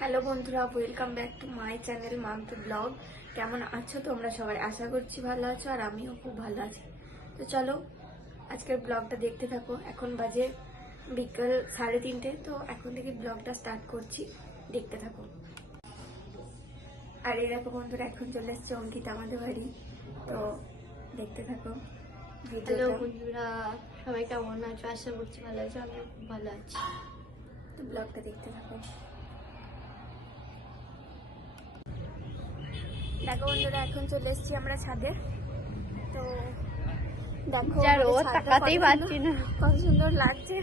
Hello বন্ধুরা, welcome back to my channel Mamtu vlog. কেমন আছো তোমরা সবাই? আশা করছি ভালো আছো, আর আমিও খুব ভালো আছি। তো চলো আজকের ব্লগটা দেখতে থাকো। এখন বাজে বিকেল 3:30, তো এখন থেকে ব্লগটা স্টার্ট করছি, দেখতে থাকো। আর এই দেখো বন্ধুরা, এখন চলে এসছে অঙ্কিতা আমাদের বাড়ি, তো দেখতে থাকো হ্যালো ভিডিওটা। বন্ধুরা, সবাই কেমন আছো? আশা করছি ভালো আছো, আমি খুব ভালো আছি। তো ব্লগটা দেখতে থাকো। দেখো বন্ধুরা, এখন চলে এসেছি আমরা ছাদে। তো দেখো যা রোদ, ছাদটা তাকাতেই পারছি না। কত সুন্দর লাগছে।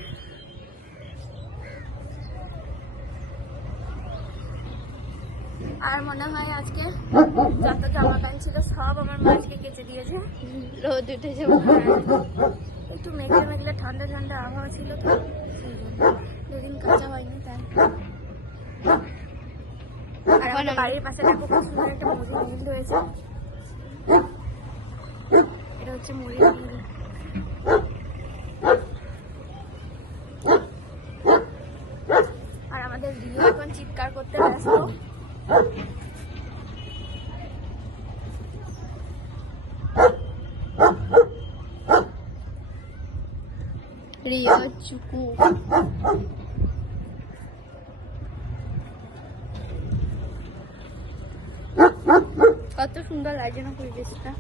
আর মনে হয় আজকে যত জামা প্যান্ট ছিল সব আমার মা আজকে কেচে দিয়েছে। রোদ উঠেছে। একটু মেঘলে মেঘলে ঠান্ডা ঠান্ডা আবহাওয়া ছিল, তো সেই জন্য দুদিন কাঁচা হয়নি তাই। আর আমাদের বাড়ির পাশে দেখো খুব সুন্দর একটা মুড়ির মিল রয়েছে। এটা হচ্ছে মুড়ির মিল। আর আমাদের রিয়া এখন চিৎকার করতে ব্যস্ত। রিয়া চুকু কত সুন্দর লাগছে না পরিবেশটা।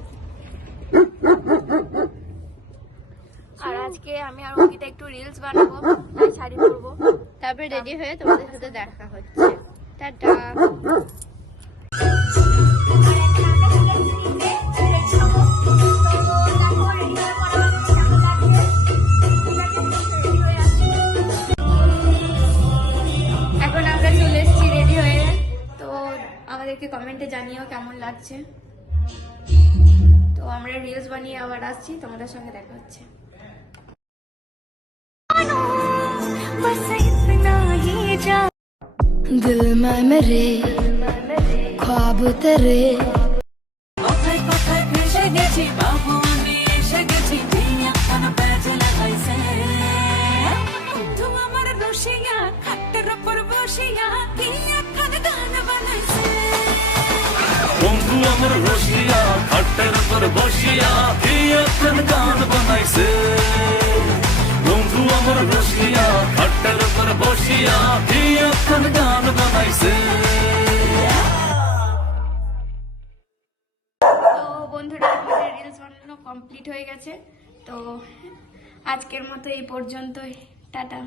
আর আজকে আমি আর অঙ্কিতা একটু রিলস বানাবো, তাই শাড়ি পরবো। তারপরে রেডি হয়ে তোমাদের সাথে দেখা হচ্ছে। টাটা। এখন আমরা চলে এসেছি রেডি হয়ে, তো আমাদেরকে কমেন্টে জানিও কেমন লাগছে। তো আমরা রিলস বানিয়ে আবার আসছি, তোমাদের সঙ্গে দেখা হচ্ছে। दिल में मेरे ख्वाब तेरे কথায় কথায় ভেসে গেছি বাবু আমি এসে গেছি এখন বাজে লাগাইছে তুই আমার রসিয়া খাটের উপর বসিয়া কি এখন গান বানাইছে বন্ধু আমার রসিয়া খাটের উপর বসিয়া কি এখন গান বানাইছে বন্ধু আমার রসিয়া খাটের উপর বসিয়া কি এখন গান বানাইছে। তো বন্ধুরা, আমাদের রিলস বানানো কমপ্লিট হয়ে গেছে। তো আজকের মতো এই পর্যন্তই, টাটা।